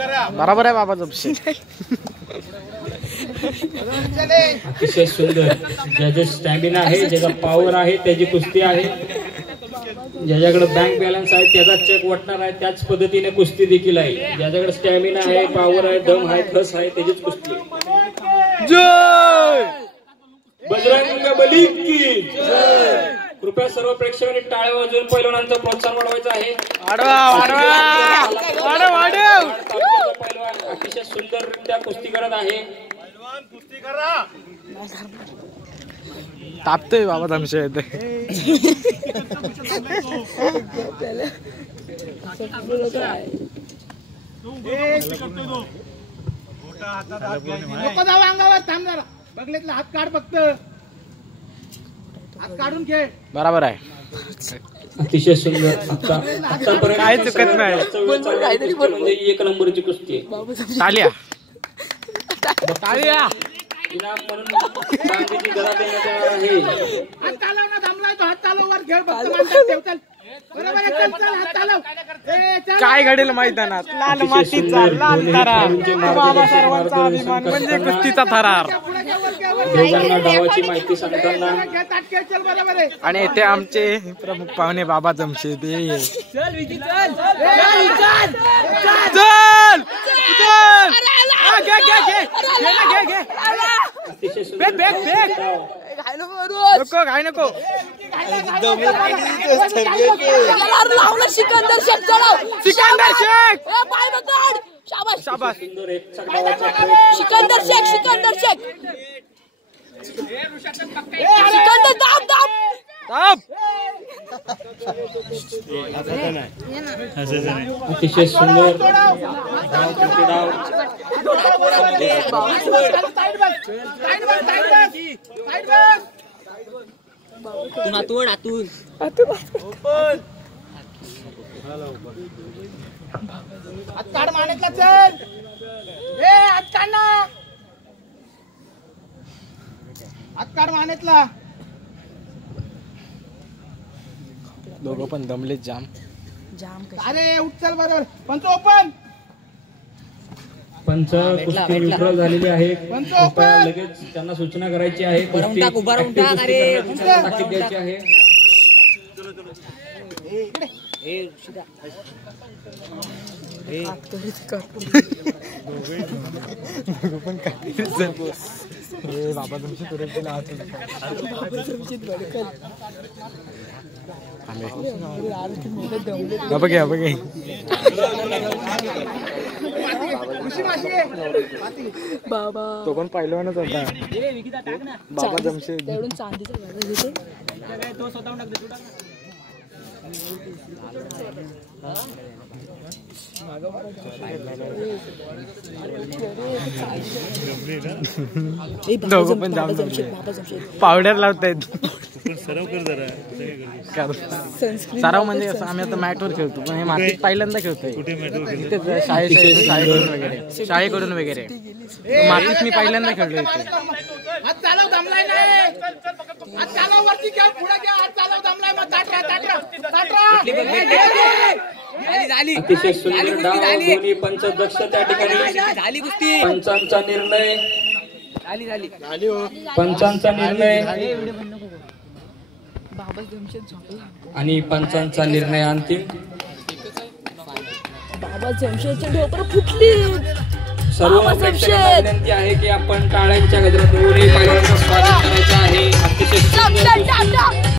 बरोबर आहे बाबा जमशे. अतिशय सुंदर ज्याचा स्टॅमिना आहे, ज्याचा पॉवर आहे, त्याची कुस्ती आहे. ज्याच्याकडे बँक बॅलन्स आहे त्याचा चेक वाटणार आहे, त्याच पद्धतीने कुस्ती देखील आहे. ज्याच्याकडे स्टॅमिना आहे, पॉवर आहे, दम आहे, खस आहे, त्याचीच कुस्ती. जय बजरंग बली की जय. कृपया सर्व प्रेक्षकांनी टाळ्या वाजवून पैलवानांचं प्रोत्साहन वाढवायचं आहे. पैलवान अतिशय सुंदररित्या कुस्ती करत आहे. तापतोय बाबा जमशे. अंगावर थांब जरा. बघलेतला हात काढ फक्त. हात काढून खेळ. बरोबर आहे. अतिशय सुंदर. आतापर्यंत काय चुकत नाही. म्हणजे एक नंबरची कुस्ती. तालिया तालिया इनाम म्हणून चांदीची गदा देण्यात येणार आहे. हात चालव ना. थांबलाय तो. हात चालव वर खेळ फक्त. मांडीवर ठेव. चल बरोबर आहे. चल चल हात चालव. चल. काय घडेल मैदानात. लाल मातीचा लाल थरार. बाबा सर्वांचा अभिमान म्हणजे कुस्तीचा थरार. दोघांना डावाची माहिती सांगताना चल बरोबर आहे. आणि येथे आमचे प्रमुख पाहुणे बाबा जमशेद. चल विकी चल. चल चल घे घे घे घे घे. अतिशय बेक बेक बेक. नको घाय नको. सिकंदर शेख चढव. सिकंदर शेख. पाय पकड. शाबाश शाबास. सुंदर एक डावाचा सिकंदर शेख. सिकंदर शेख. सिकंदर दाब दाब ताप. अतिशय सुंदर डाव. हातून हातून हात काढ मानेतला. चल हात काढ ना. हात काढ मानेतला. दोघं पण दमलेत जाम. अरे उठ. चल बरोबर. पंच ओपन. पंच कुस्ती न्यूट्रल झालेली आहे. पंच कृपया ओपन. लगेच त्यांना सूचना करायची आहे. उभा राहून टाक. अरे ताकीद द्यायची आहे. बाबा तुमची तुरंत केला. बघे बघे. बाबा तो पण पहिलवानच होता बाबा जमशेद. चांदीचा दोघं पण जाम पावडर लावतायत. सराव म्हणजे असं आम्ही आता मॅटवर खेळतो, पण हे मातीत पहिल्यांदा खेळतोय. शाळेकडून वगैरे शाळेकडून वगैरे मातीत मी पहिल्यांदा खेळलो इथे. हात चालव. दमलाय नाही. हात चालव. वरती घ्या. पुढे घ्या. हात चालव. दमलाय मग. ताटरा ताटरा ताटरा. अतिशय सुंदर डाव. दोन्ही पंच दक्ष त्या ठिकाणी. पंचांचा निर्णय. पंचांचा निर्णय आणि पंचांचा निर्णय अंतिम. बाबा जमशेदची ढोपर फुटली. सर्व प्रेक्षकांना विनंती आहे की आपण टाळ्यांच्या गजरात दोन्ही पैलवानांचं स्वागत करायचं आहे.